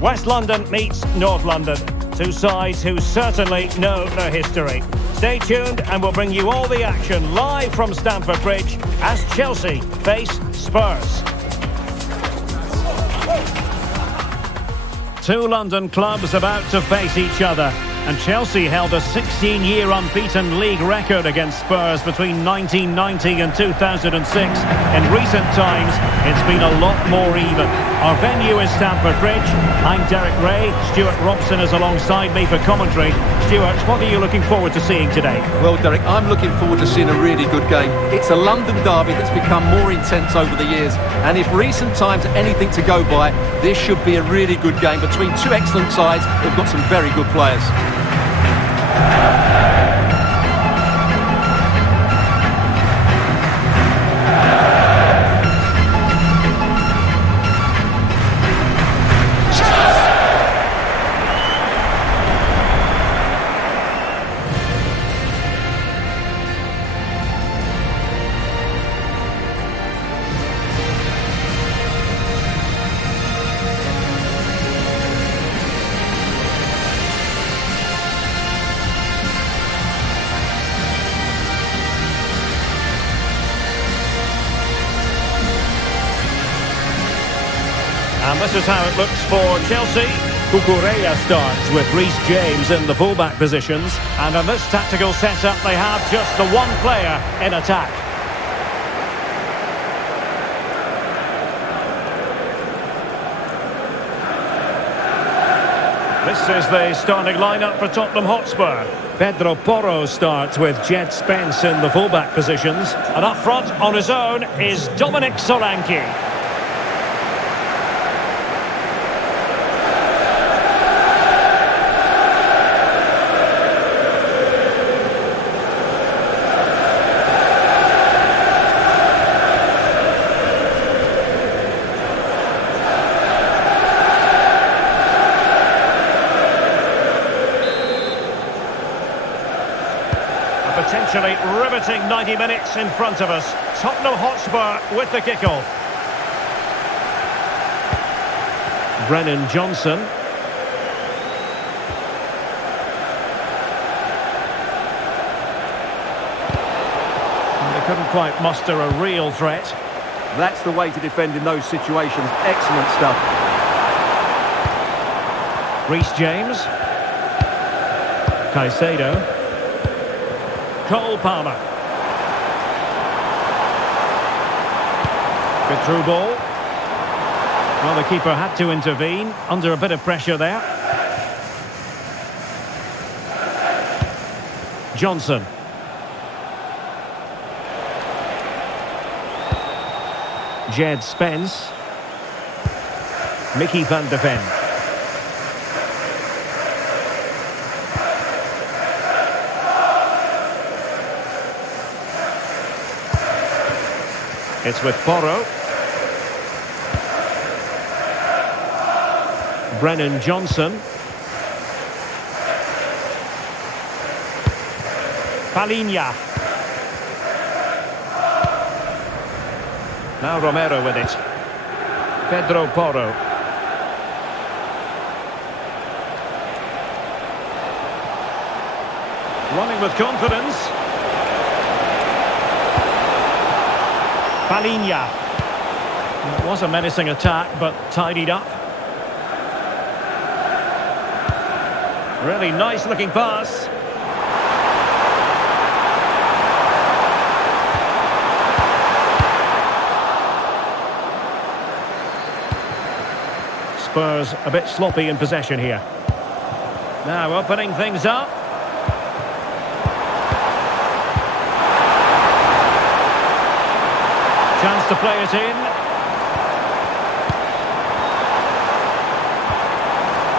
West London meets North London. Two sides who certainly know their history. Stay tuned and we'll bring you all the action live from Stamford Bridge as Chelsea face Spurs. Two London clubs about to face each other. And Chelsea held a 16-year unbeaten league record against Spurs between 1990 and 2006. In recent times, it's been a lot more even. Our venue is Stamford Bridge. I'm Derek Ray. Stuart Robson is alongside me for commentary. Stuart, what are you looking forward to seeing today? Well, Derek, I'm looking forward to seeing a really good game. It's a London derby that's become more intense over the years. And if recent times are anything to go by, this should be a really good game between two excellent sides who've got some very good players. And this is how it looks for Chelsea. Cucurella starts with Reece James in the fullback positions. And in this tactical setup, they have just the one player in attack. This is the starting lineup for Tottenham Hotspur. Pedro Porro starts with Jed Spence in the fullback positions. And up front on his own is Dominic Solanke. Potentially riveting 90 minutes in front of us. Tottenham Hotspur with the kickoff. Brennan Johnson. And they couldn't quite muster a real threat. That's the way to defend in those situations. Excellent stuff. Reece James. Caicedo. Cole Palmer. Good through ball. Well, the keeper had to intervene under a bit of pressure there. Johnson. Jed Spence. Mickey van de Ven. It's with Porro. Brennan Johnson. Palinha. Now Romero with it. Pedro Porro. Running with confidence. Palinha. It was a menacing attack, but tidied up. Really nice looking pass. Spurs a bit sloppy in possession here. Now opening things up. Chance to play it in.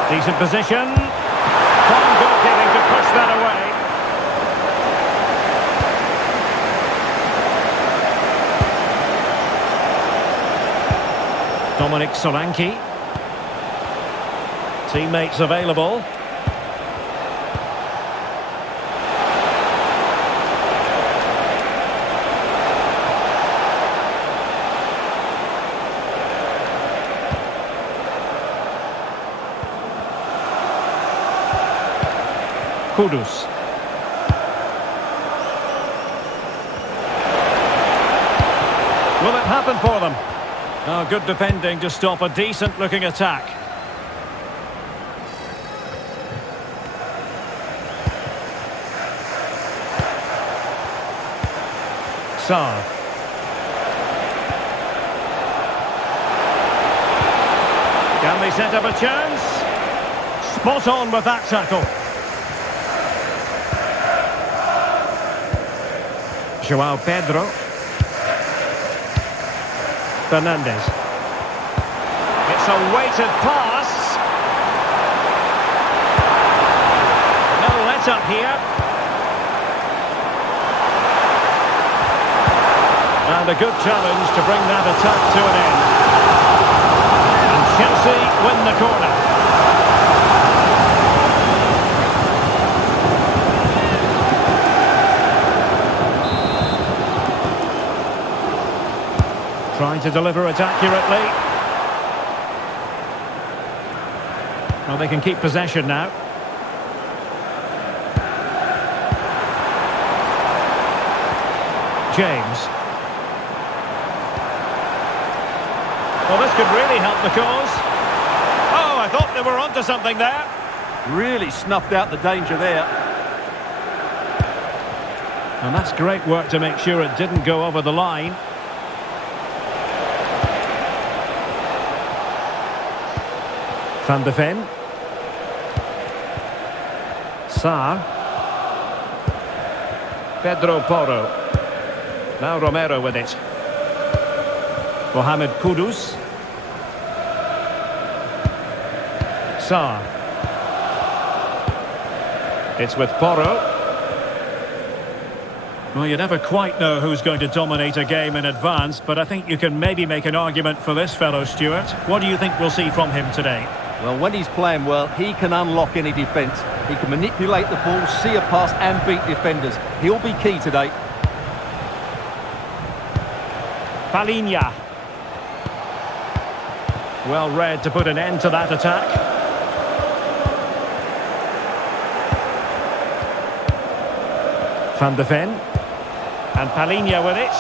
Decent position. Fine goalkeeping to push that away. Dominic Solanke. Teammates available. Kudus. Will it happen for them? Oh, good defending to stop a decent-looking attack. Sarr. Can they set up a chance? Spot on with that tackle. João Pedro. Fernandes. It's a weighted pass. No let-up here. And a good challenge to bring that attack to an end. And Chelsea win the corner. Trying to deliver it accurately. Well, they can keep possession now. James. Well, this could really help the cause. Oh, I thought they were onto something there. Really snuffed out the danger there. And that's great work to make sure it didn't go over the line. Van de Ven. Sarr. Pedro Porro. Now Romero with it. Mohamed Kudus. Sarr. It's with Porro. Well, you never quite know who's going to dominate a game in advance, but I think you can maybe make an argument for this fellow, Stuart. What do you think we'll see from him today? Well, when he's playing well, he can unlock any defence. He can manipulate the ball, see a pass and beat defenders. He'll be key today. Palhinha. Well read to put an end to that attack. Van de Ven. And Palhinha with it.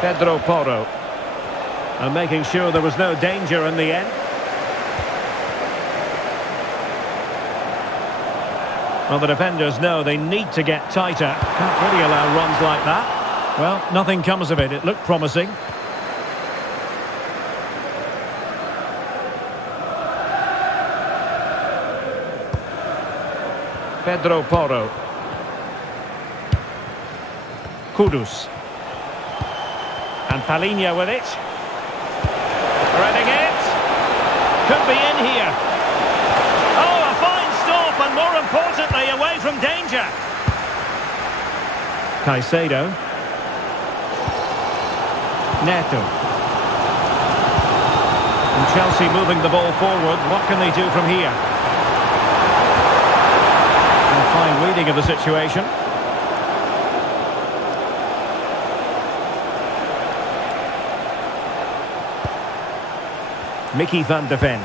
Pedro Porro. And making sure there was no danger in the end. Well, the defenders know they need to get tighter. Can't really allow runs like that. Well, nothing comes of it. It looked promising. Pedro Porro. Kudus. And Palhinha with it. Reading it. Could be in here. Oh, a fine stop, and more importantly, away from danger. Caicedo. Neto. And Chelsea moving the ball forward. What can they do from here? And a fine reading of the situation. Mickey van de Ven.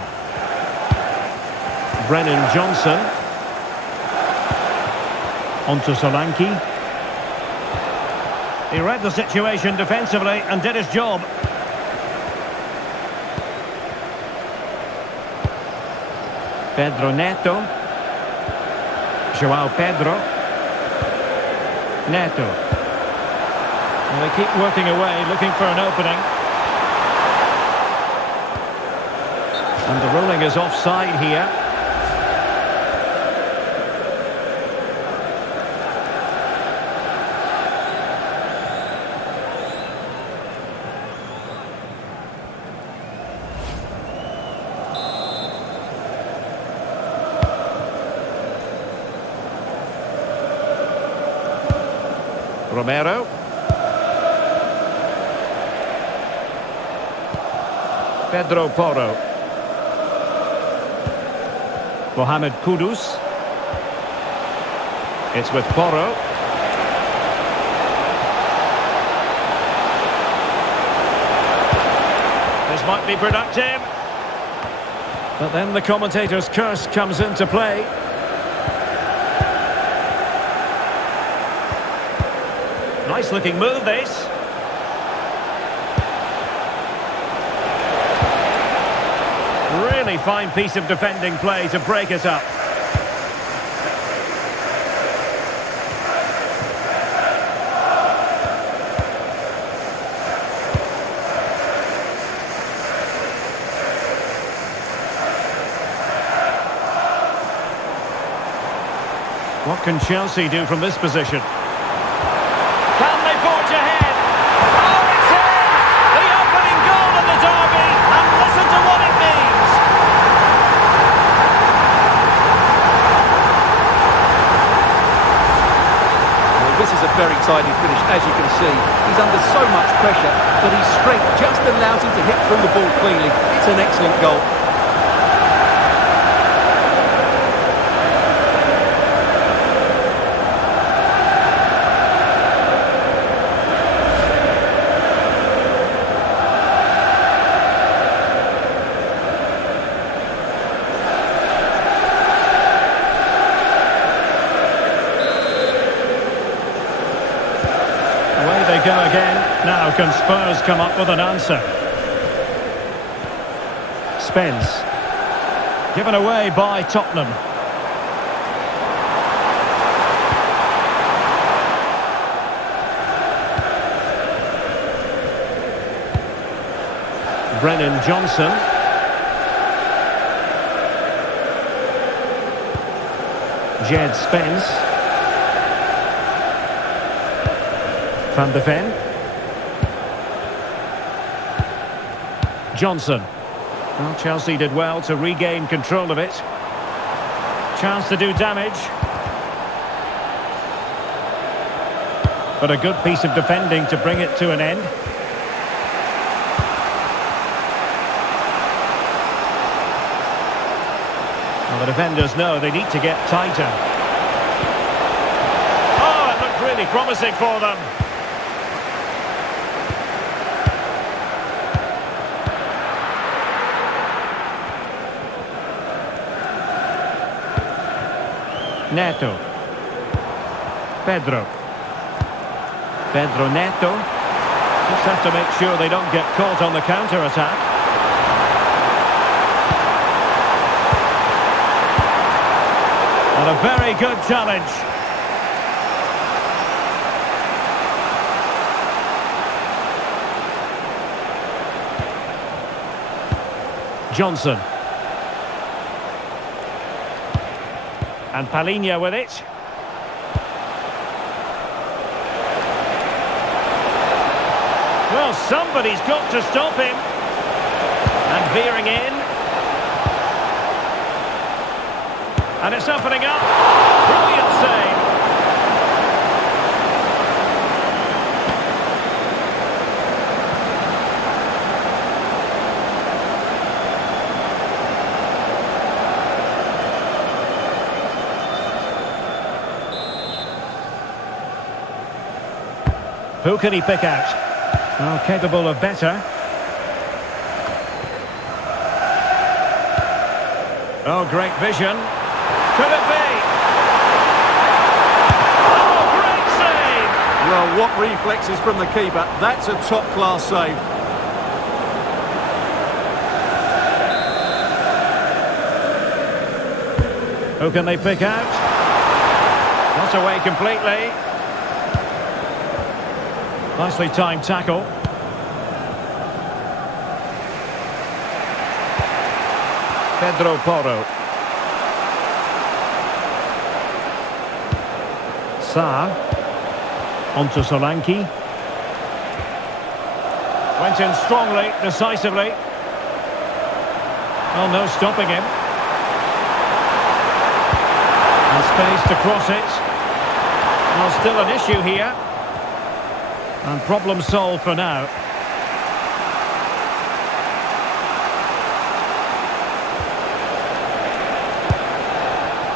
Brennan Johnson. Onto Solanke. He read the situation defensively and did his job. Pedro Neto. João Pedro. Neto. And they keep working away, looking for an opening. And the ruling is offside here. Romero. Pedro Porro. Mohamed Kudus. It's with Porro. This might be productive. But then the commentator's curse comes into play. Nice looking move, this. Really fine piece of defending play to break it up. What can Chelsea do from this position? Can they forge ahead? Oh, it's in! The opening goal of the derby, and listen to what it means. Well, this is a very tidy finish, as you can see. He's under so much pressure, but his strength just allows him to hit through the ball cleanly. It's an excellent goal. They go again. Now can Spurs come up with an answer? Spence. Given away by Tottenham. Brennan Johnson. Jed Spence. Van de Ven. Johnson. Well, Chelsea did well to regain control of it. Chance to do damage. But a good piece of defending to bring it to an end. Well, the defenders know they need to get tighter. Oh, it looked really promising for them. Neto. Pedro Neto. Just have to make sure they don't get caught on the counter-attack. And a very good challenge. Johnson. And Palhinha with it. Well, somebody's got to stop him. And veering in. And it's opening up. Brilliant save. Who can he pick out? Oh, capable of better. Oh, great vision. Could it be? Oh, great save! Well, what reflexes from the keeper. That's a top-class save. Who can they pick out? Not away completely. Nicely timed tackle. Pedro Porro. Sarr. Onto Solanke. Went in strongly, decisively. Oh, no stopping him. And space to cross it. Well, still an issue here. And problem solved for now.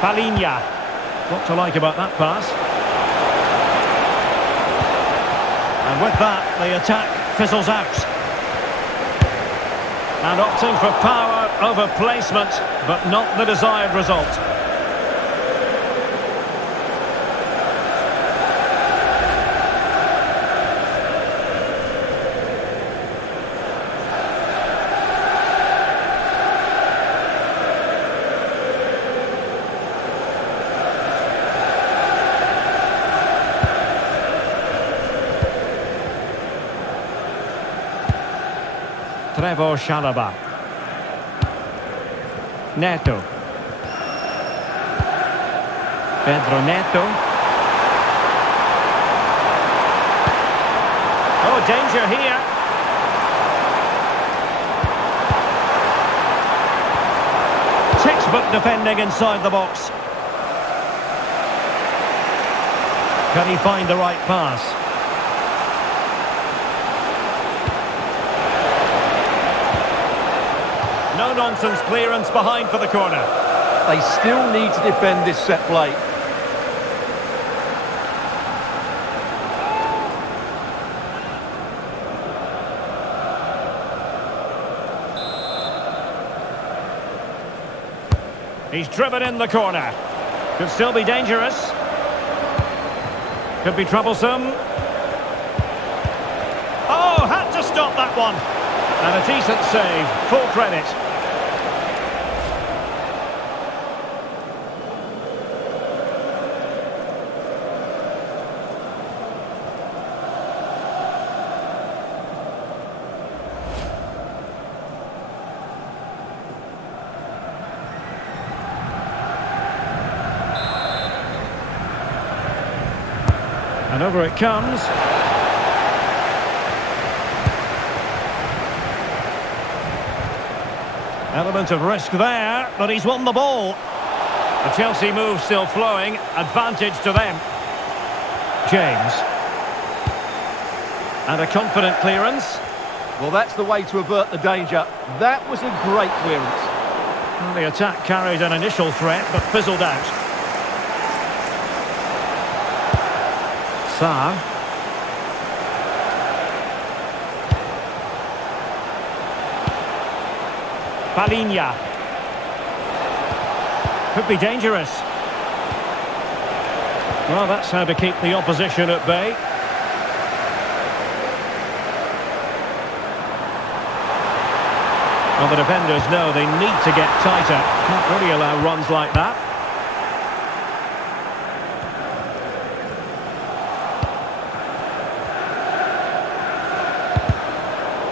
Palhinha. What to like about that pass? And with that, the attack fizzles out. And opting for power over placement, but not the desired result. Trevor Chalobah. Neto. Pedro Neto. Oh, danger here. Textbook defending inside the box. Can he find the right pass? No-nonsense clearance behind for the corner. They still need to defend this set play. He's driven in the corner. Could still be dangerous. Could be troublesome. Oh, had to stop that one. And a decent save. Full credit. And over it comes. Element of risk there, but he's won the ball. The Chelsea move still flowing. Advantage to them. James. And a confident clearance. Well, that's the way to avert the danger. That was a great clearance. Well, the attack carried an initial threat, but fizzled out. Sarr. Palinha. Could be dangerous. Well, that's how to keep the opposition at bay. Well, the defenders know they need to get tighter. Can't really allow runs like that.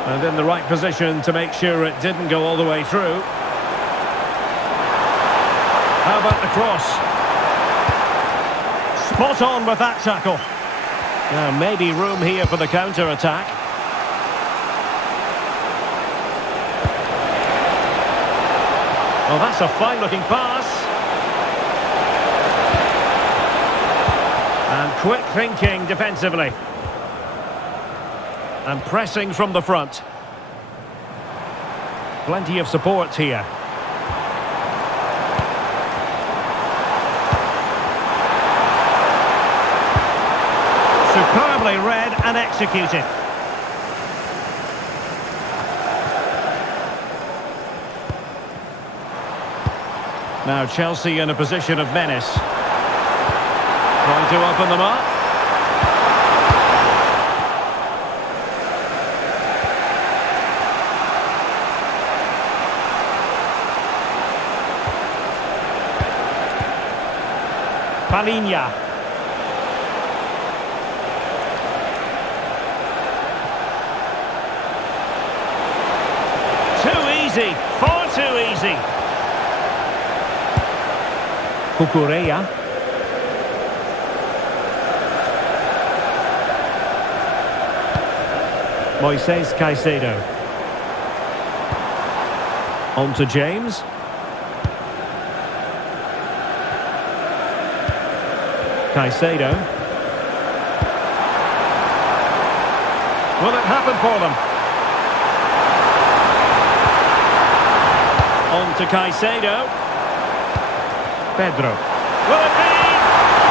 And in the right position to make sure it didn't go all the way through. How about the cross? Spot on with that tackle. Now maybe room here for the counter-attack. Well, that's a fine-looking pass. And quick thinking defensively. And pressing from the front. Plenty of support here. Superbly read and executed. Now Chelsea in a position of menace. Trying to open them up. Palinha. Too easy, far too easy. Cucurella. Moises Caicedo. On to James. Caicedo. Will it happen for them? On to Caicedo. Pedro. Will it be?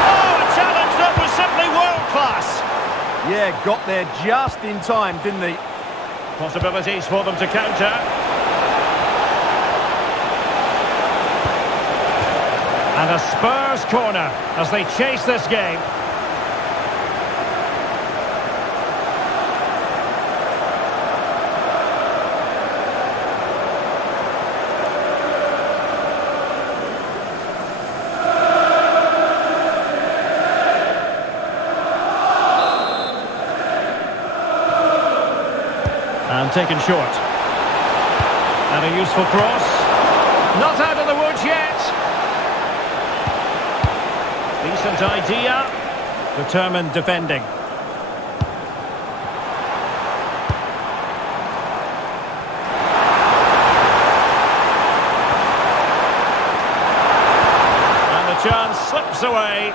Oh, a challenge that was simply world-class. Yeah, got there just in time, didn't he? Possibilities for them to counter. And a Spurs corner as they chase this game. And taken short. And a useful cross. Not out of the woods yet. Decent idea. Determined defending. And the chance slips away.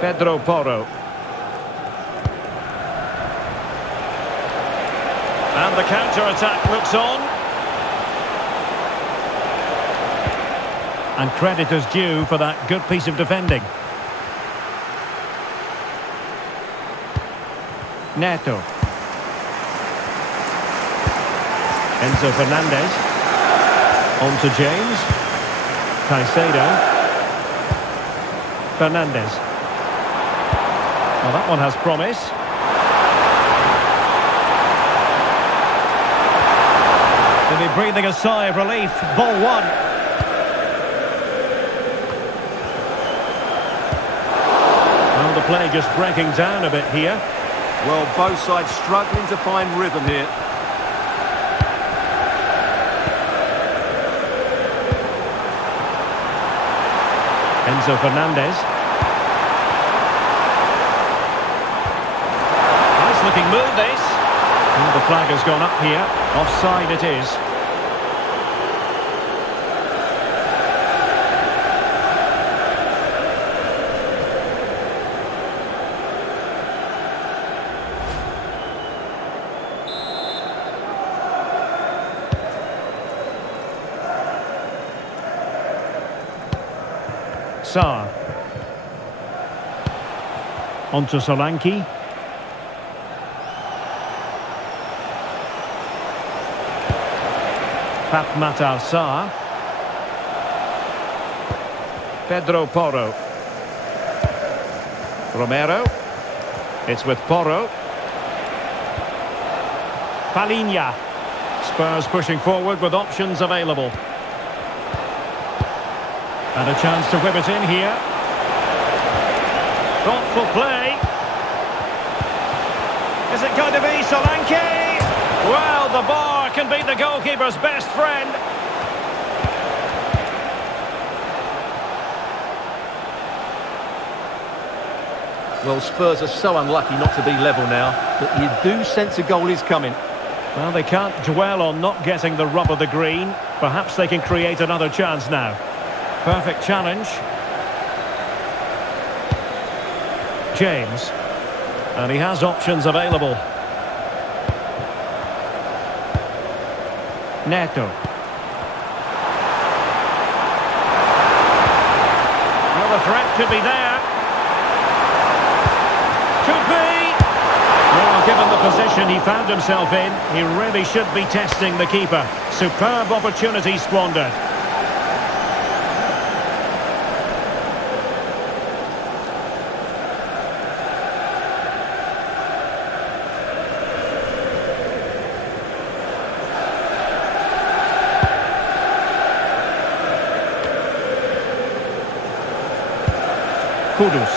Pedro Porro. And the counter-attack looks on. And credit is due for that good piece of defending. Neto. Enzo Fernandez. On to James. Caicedo. Fernandez. Well, that one has promise. They'll be breathing a sigh of relief. Ball one. Well, the play just breaking down a bit here. Well, both sides struggling to find rhythm here. Enzo Fernandez. Nice looking move this. And the flag has gone up here. Offside it is. Sarr. On to Solanke. Matar Sarr. Pedro Porro. Romero. It's with Porro. Palhinha. Spurs pushing forward with options available. And a chance to whip it in here. Thoughtful play. Is it going to be Solanke? Well, the bar can be the goalkeeper's best friend. Well, Spurs are so unlucky not to be level now, but you do sense a goal is coming. Well, they can't dwell on not getting the rub of the green. Perhaps they can create another chance now. Perfect challenge. James. And he has options available. Neto. Well, the threat could be there. Could be. Well, given the position he found himself in, he really should be testing the keeper. Superb opportunity squandered. Kudus.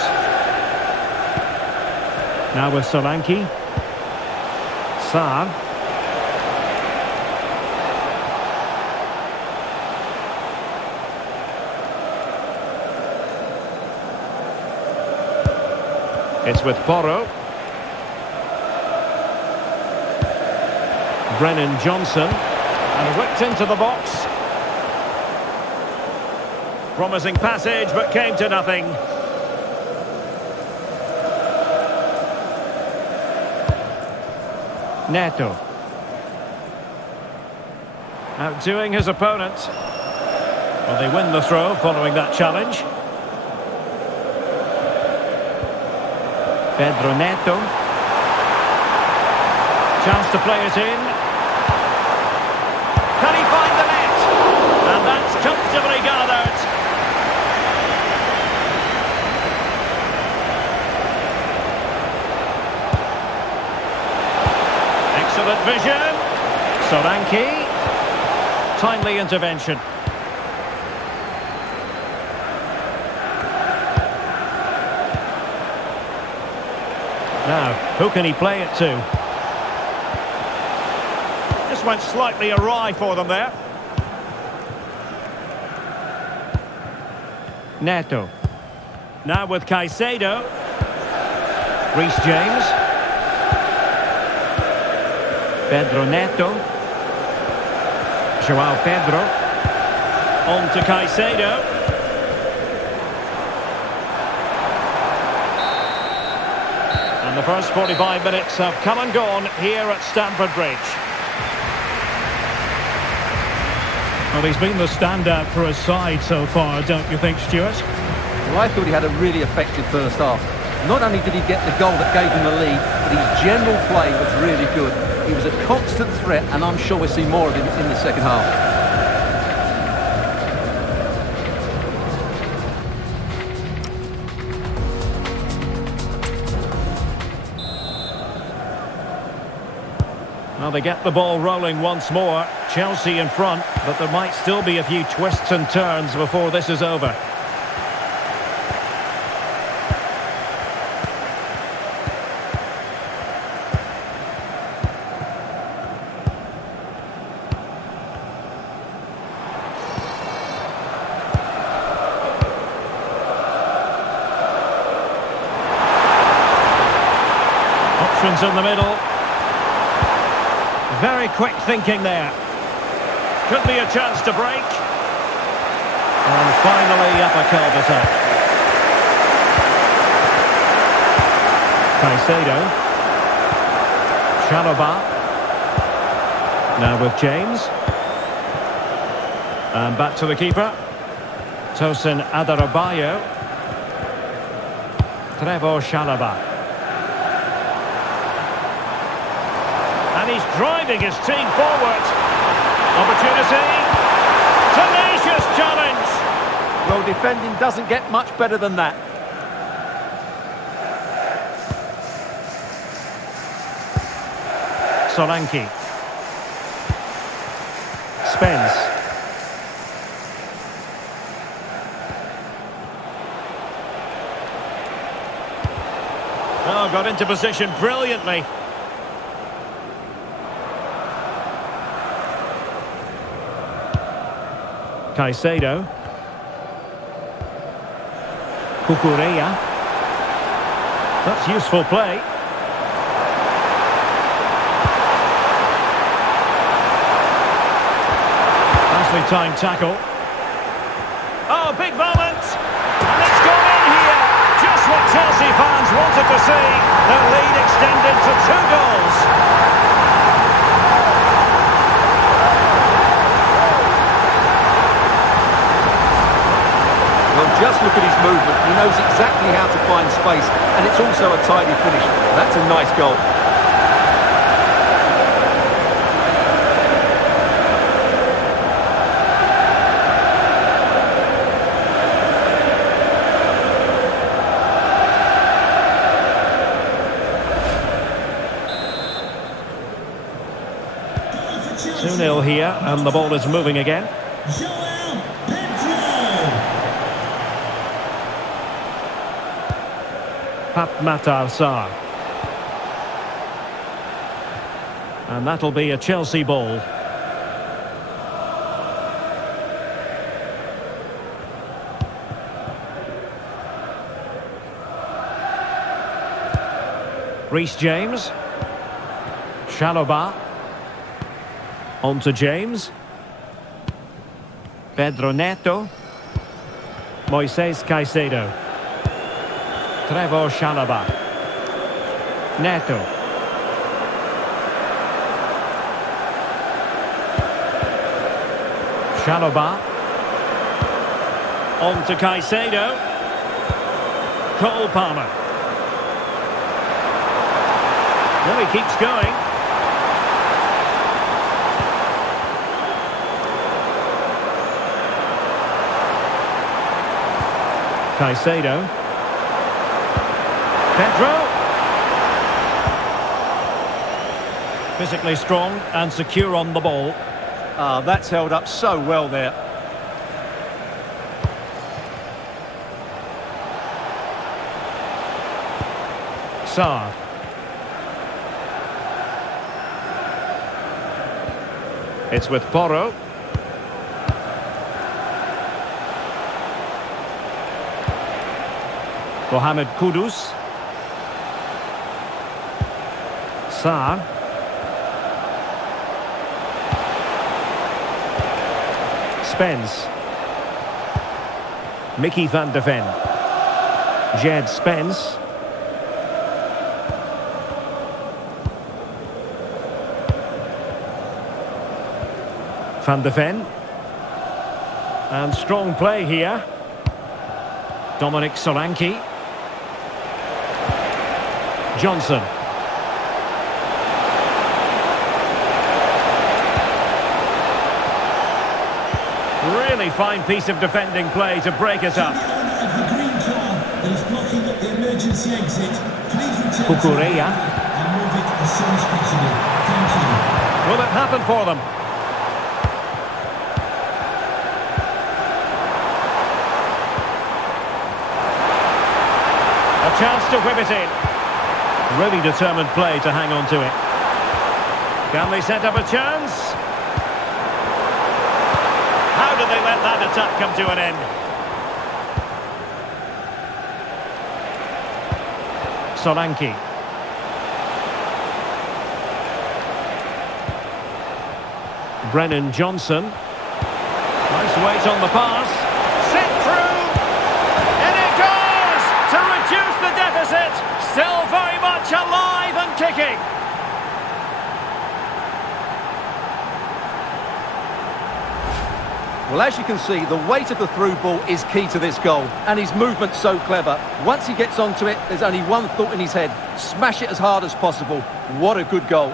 Now with Solanke. Sarr. It's with Porro. Brennan Johnson. And whipped into the box. Promising passage, but came to nothing. Neto. Outdoing his opponent. Well, they win the throw following that challenge. Pedro Neto. Chance to play it in. Can he find the net? And that's comfortably gathered. Excellent vision. Solanke. Timely intervention. Now, who can he play it to? This went slightly awry for them there. Neto. Now with Caicedo. Reece James. Pedro Neto. João Pedro. On to Caicedo. And the first 45 minutes have come and gone here at Stamford Bridge. Well, he's been the standout for his side so far, don't you think, Stuart? Well, I thought he had a really effective first half. Not only did he get the goal that gave him the lead, but his general play was really good. He was a constant threat, and I'm sure we'll see more of him in the second half. Well, they get the ball rolling once more. Chelsea in front, but there might still be a few twists and turns before this is over. Options in the middle. Very quick thinking there. Could be a chance to break. And finally up a cul-de-sac. Caicedo. Chalobah. Now with James. And back to the keeper. Tosin Adarabioyo. Trevoh Chalobah. And he's driving his team forward. Opportunity. Tenacious challenge. Well, defending doesn't get much better than that. Solanke. Spence. Oh, got into position brilliantly. Caicedo. Cucurella. That's useful play. Nicely timed tackle. Oh, big moment! And it's gone in here! Just what Chelsea fans wanted to see. Their lead extended to 2 goals. Well, just look at his movement. He knows exactly how to find space, and it's also a tidy finish. That's a nice goal. Two 2-0 here, and the ball is moving again. Matar Sarr. And that'll be a Chelsea ball. Reece James. Chalobah. On to James. Pedro Neto. Moises Caicedo. Trevoh Chalobah. Neto. Chalobah. On to Caicedo. Cole Palmer. Well, he keeps going. Caicedo. Pedro. Physically strong and secure on the ball. Ah, that's held up so well there. Sarr. It's with Porro. Mohamed Kudus. Sarr. Spence. Mickey van de Ven. Jed Spence. Van de Ven. And strong play here. Dominic Solanke. Johnson. Really fine piece of defending play to break it up. Kukureya. Will it happen for them? A chance to whip it in. Really determined play to hang on to it. Can they set up a chance? How did they let that attack come to an end? Solanke. Brennan Johnson. Nice weight on the pass. Sit through. And it goes to reduce the deficit. Still very much alive and kicking. Well, as you can see, the weight of the through ball is key to this goal, and his movement's so clever. Once he gets onto it, there's only one thought in his head: smash it as hard as possible. What a good goal.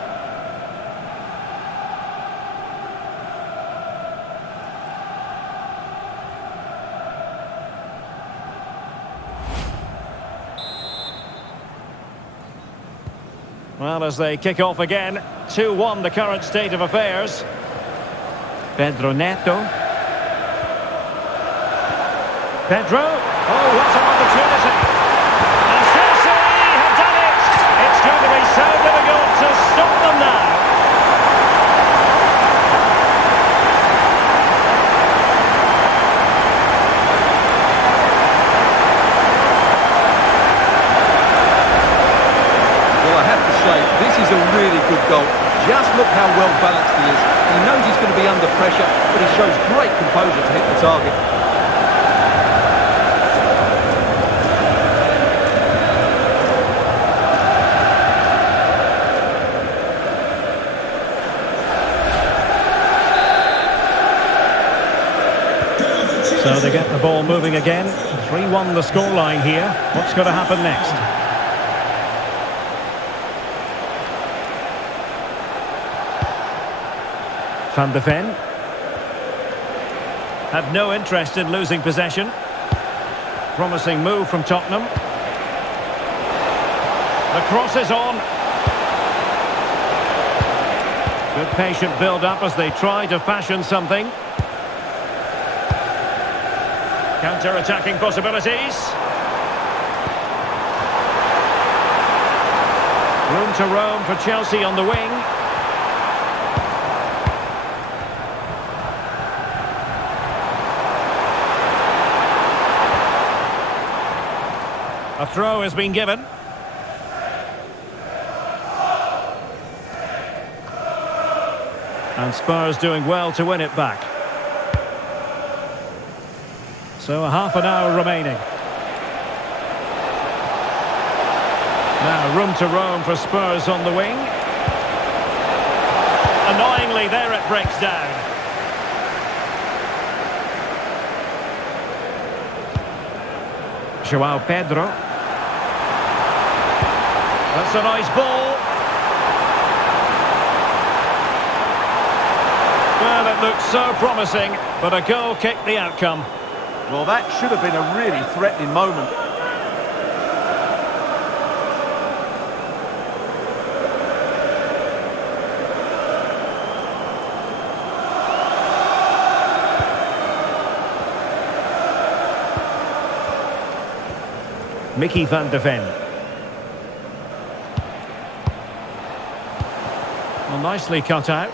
Well, as they kick off again, 2-1 the current state of affairs. Pedro Neto. Pedro. Oh, what an opportunity. And Chelsea have done it. It's going to be so difficult to stop them now. Well, I have to say, this is a really good goal. Just look how well balanced he is. He knows he's going to be under pressure, but he shows great composure to hit the target. So they get the ball moving again. 3-1 the scoreline here. What's going to happen next? Van de Ven. Had no interest in losing possession. Promising move from Tottenham. The cross is on. Good patient build-up as they try to fashion something. Counter-attacking possibilities. Room to roam for Chelsea on the wing. A throw has been given. And Spurs doing well to win it back. So a half an hour remaining. Now room to roam for Spurs on the wing. Annoyingly, there it breaks down. João Pedro. That's a nice ball. Well, it looked so promising, but a goal kicked the outcome. Well, that should have been a really threatening moment. Mickey van de Ven. Well, nicely cut out.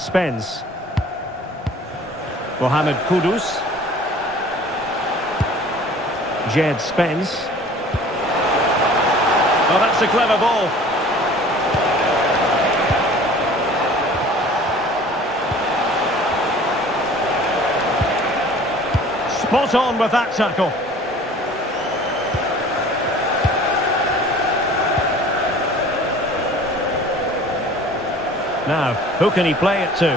Spence. Mohamed Kudus. Jed Spence. Oh, that's a clever ball. Spot on with that tackle. Now, who can he play it to?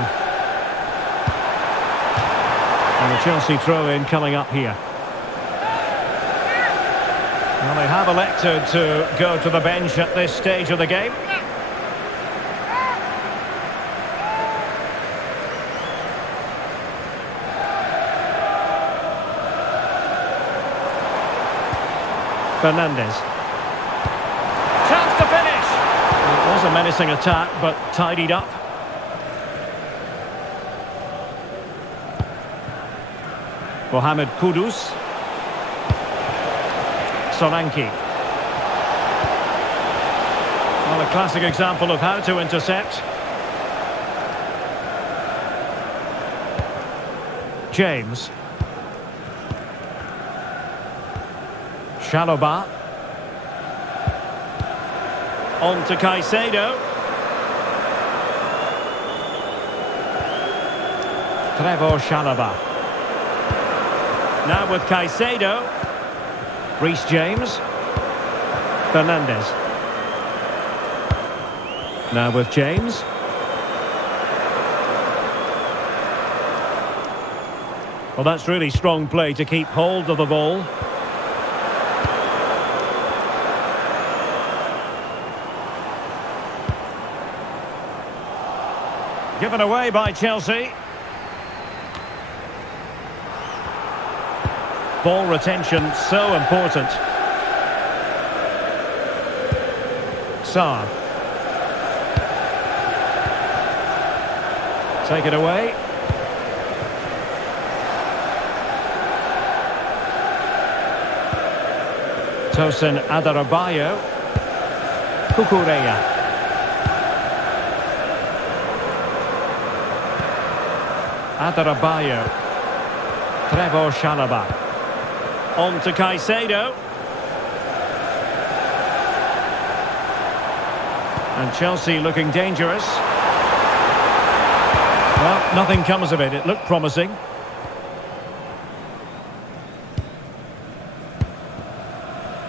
And the Chelsea throw-in coming up here. Well, they have elected to go to the bench at this stage of the game. Fernandes. Chance to finish! It was a menacing attack, but tidied up. Mohamed Kudus. Solanke. Well, a classic example of how to intercept. James. Chalobah. On to Caicedo. Trevor Chalobah. Now with Caicedo. Reece James. Fernandes. Now with James. Well, that's really strong play to keep hold of the ball. Given away by Chelsea. Ball retention so important. Sarr. Take it away. Tosin Adarabioyo. Kukureya. Adarabioyo. Trevor Chalobah. On to Caicedo. And Chelsea looking dangerous. Well, nothing comes of it. It looked promising.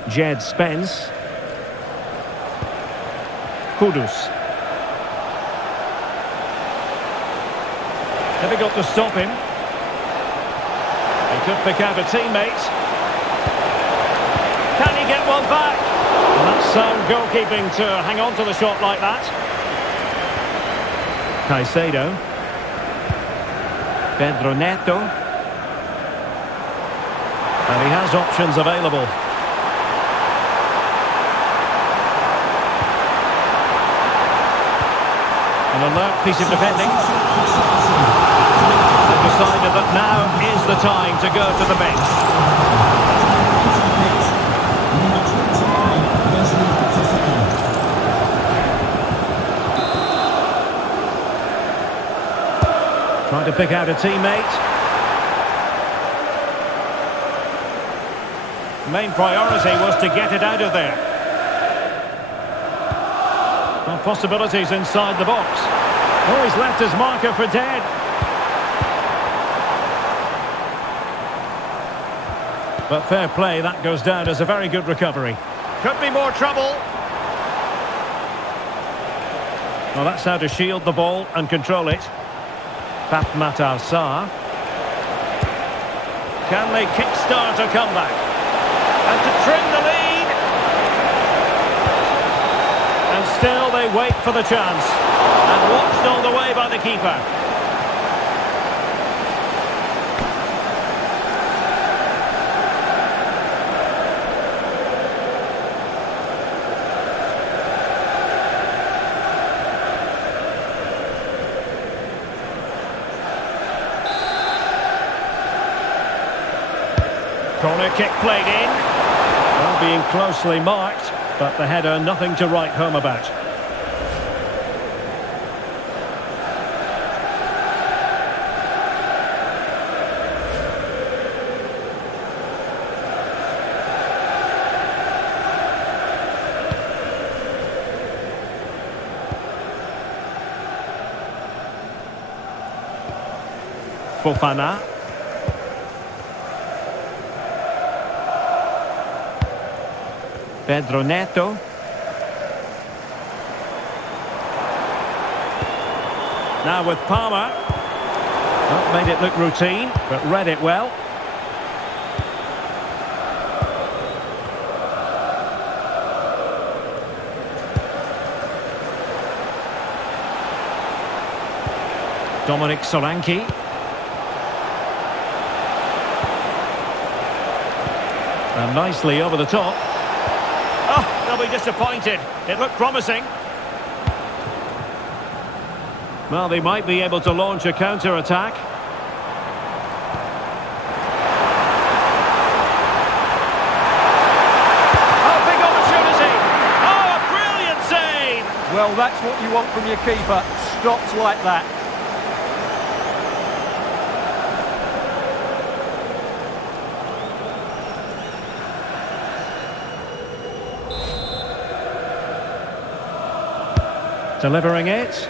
Jed Spence. Kudus. Difficult to stop him. He could pick out a teammate. Can he get one back? And that's sound goalkeeping to hang on to the shot like that. Caicedo. Pedro Neto. And he has options available. An alert piece of defending. They've decided that now is the time to go to the bench. Trying to pick out a teammate. Main priority was to get it out of there. Well, possibilities inside the box. Oh, he's left his marker for dead. But fair play, that goes down as a very good recovery. Could be more trouble. Well, that's how to shield the ball and control it. Fatmata Sarr. Can they kickstart a comeback? And to trim the lead. And still they wait for the chance. And watched all the way by the keeper. Corner kick played in. Well, being closely marked, but the header nothing to write home about. Fofana. Pedro Neto. Now with Palmer. Not made it look routine, but read it well. Dominic Solanke. And nicely over the top. Oh, they'll be disappointed. It looked promising. Well, they might be able to launch a counter-attack. Oh, big opportunity. Oh, a brilliant save. Well, that's what you want from your keeper. Stops like that. Delivering it.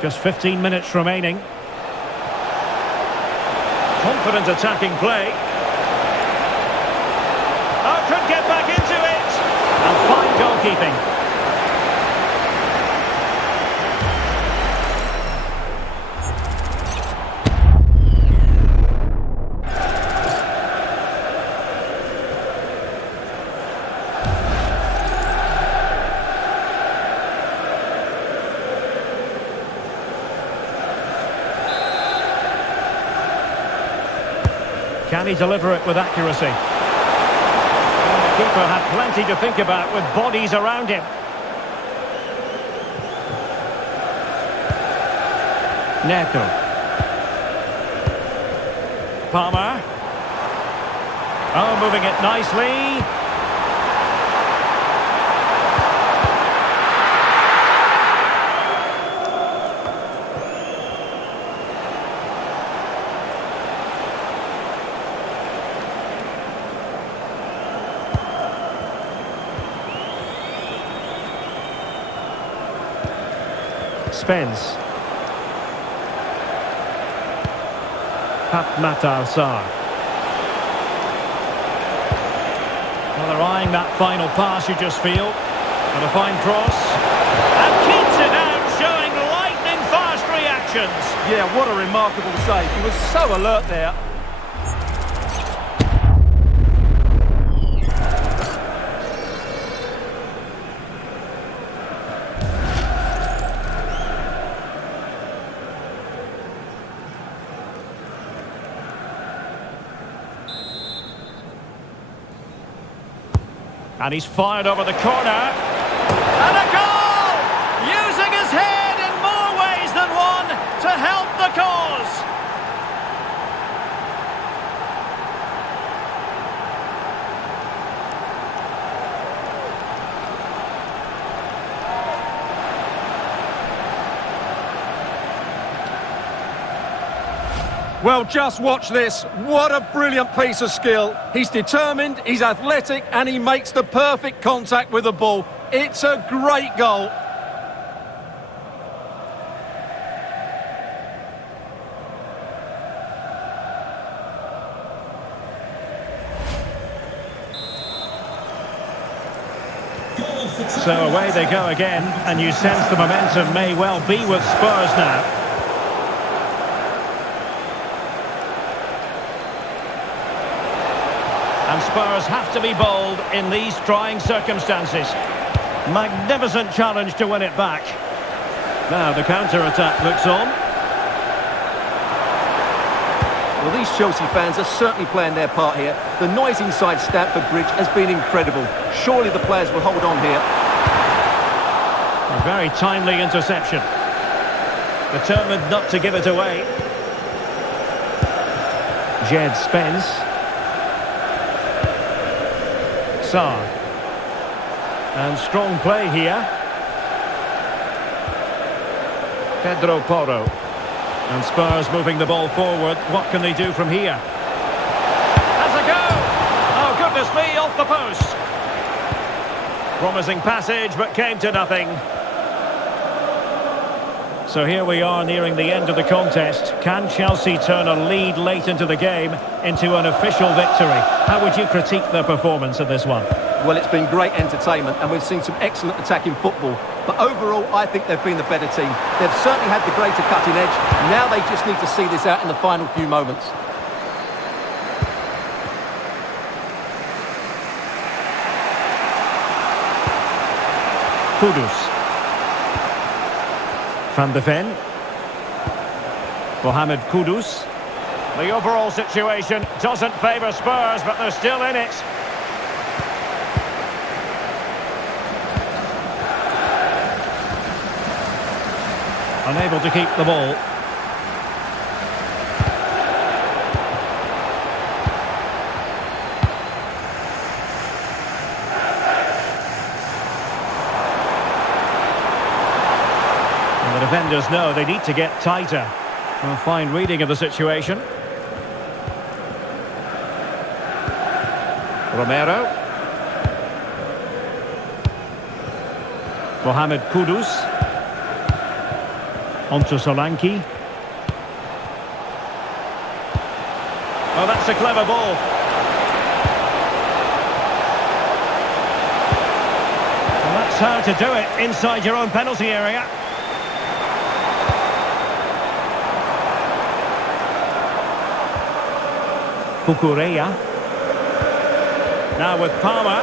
Just 15 minutes remaining. Confident attacking play. Oh, could get back into it. And fine goalkeeping. Can he deliver it with accuracy? The keeper had plenty to think about with bodies around him. Neto. Palmer. Oh, moving it nicely. Spence. Matar Sarr. Well, they're eyeing that final pass, you just feel. And a fine cross. And keeps it out, showing lightning-fast reactions. Yeah, what a remarkable save. He was so alert there. And he's fired over the corner. And a goal! Using his head in more ways than one to help the cause. Well, just watch this. What a brilliant piece of skill. He's determined, he's athletic, and he makes the perfect contact with the ball. It's a great goal. So away they go again, and you sense the momentum may well be with Spurs now. And Spurs have to be bold in these trying circumstances. Magnificent challenge to win it back. Now the counter-attack looks on. Well, these Chelsea fans are certainly playing their part here. The noise inside Stamford Bridge has been incredible. Surely the players will hold on here. A very timely interception. Determined not to give it away. Jed Spence. Sarr. And strong play here. Pedro Porro. And Spurs moving the ball forward. What can they do from here? Has a go! Oh, goodness me, off the post. Promising passage, but came to nothing. So here we are nearing the end of the contest. Can Chelsea turn a lead late into the game into an official victory? How would you critique their performance in this one? Well, it's been great entertainment and we've seen some excellent attacking football. But overall, I think they've been the better team. They've certainly had the greater cutting edge. Now they just need to see this out in the final few moments. Kudus. Van de Ven. Mohamed Kudus. The overall situation doesn't favour Spurs, but they're still in it. Unable to keep the ball. And the defenders know they need to get tighter. A fine reading of the situation. Romero. Mohamed Kudus. Onto Solanke. Oh, that's a clever ball. Well, that's how to do it inside your own penalty area. Kukureya. Now with Palmer.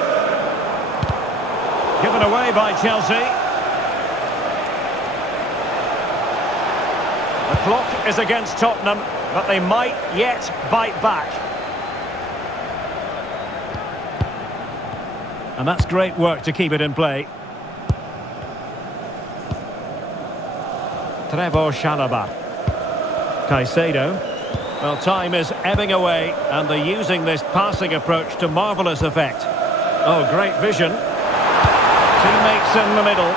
Given away by Chelsea. The clock is against Tottenham, but they might yet bite back. And that's great work to keep it in play. Trevor Chalobah. Caicedo. Well, time is ebbing away, and they're using this passing approach to marvellous effect. Oh, great vision. Teammates in the middle.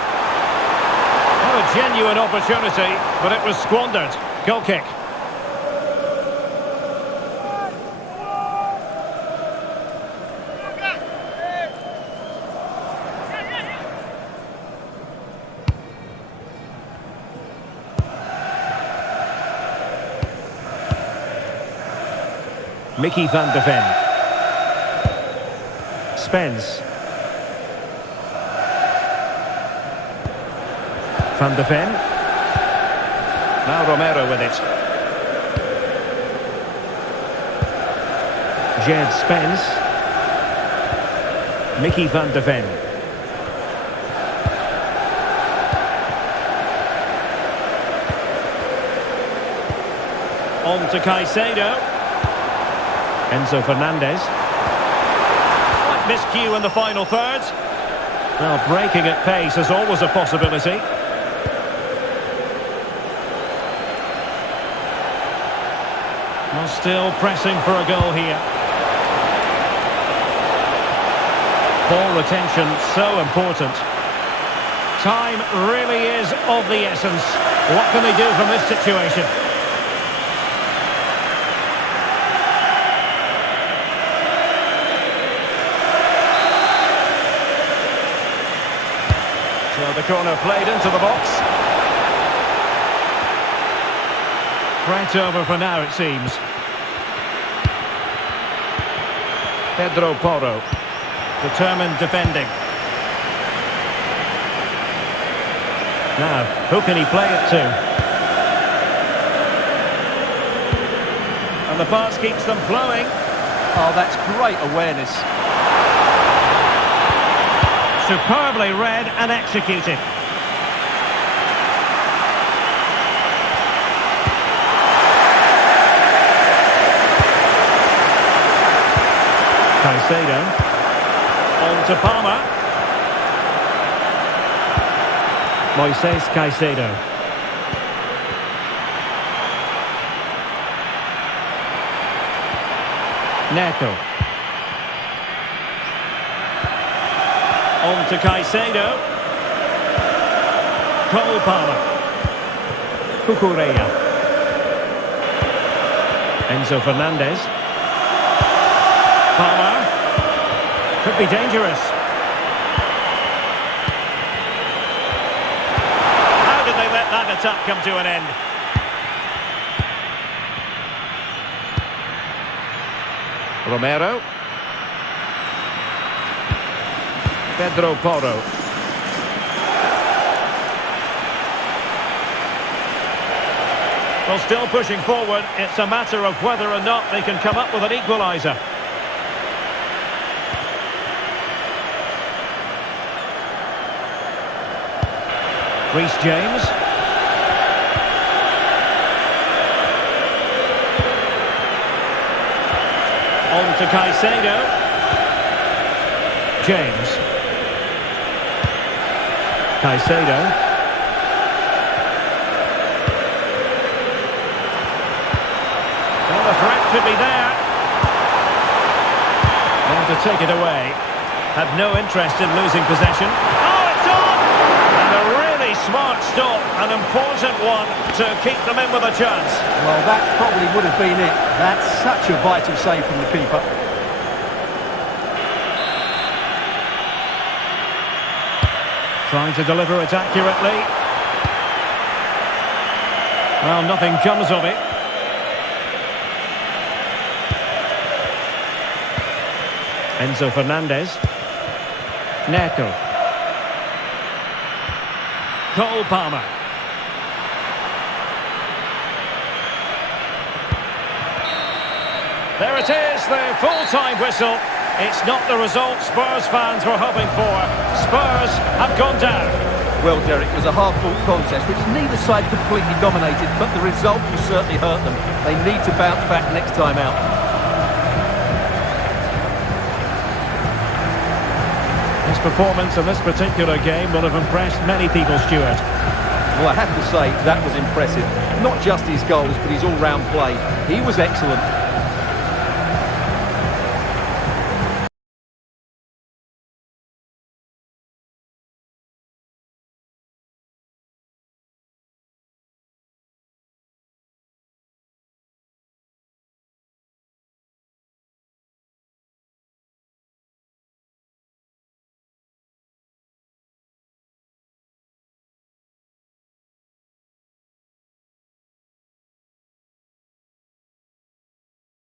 What a genuine opportunity, but it was squandered. Goal kick. Mickey van de Ven. Spence. Van de Ven. Now Romero with it. Jed Spence. Mickey van de Ven. On to Caicedo. Enzo Fernandez. Slight miscue in the final third. Well, breaking at pace is always a possibility. Well, still pressing for a goal here. Ball retention so important. Time really is of the essence. What can they do from this situation? So the corner played into the box. Threat over for now, it seems. Pedro Porro. Determined defending. Now, who can he play it to? And the pass keeps them flowing. Oh, that's great awareness. Superbly read and executed. Caicedo. On to Palmer. Moises Caicedo. Neto. On to Caicedo. Cole Palmer. Kukureya. Enzo Fernandez. Palmer. Could be dangerous. How did they let that attack come to an end. Romero. Pedro Porro. Well, still pushing forward. It's a matter of whether or not they can come up with an equaliser. Reece James. On to Caicedo. James. Caicedo. Well, the threat could be there. Well, to take it away. Had no interest in losing possession. Oh, it's on! And a really smart stop. An important one to keep them in with a chance. Well, that probably would have been it. That's such a vital save from the keeper. Trying to deliver it accurately. Well, nothing comes of it. Enzo Fernandez. Neto. Cole Palmer. There it is, the full-time whistle. It's not the result Spurs fans were hoping for. Spurs have gone down. Well, Derek, it was a hard-fought contest, which neither side completely dominated, but the result will certainly hurt them. They need to bounce back next time out. His performance in this particular game will have impressed many people, Stuart. Well, I have to say, that was impressive. Not just his goals, but his all-round play. He was excellent.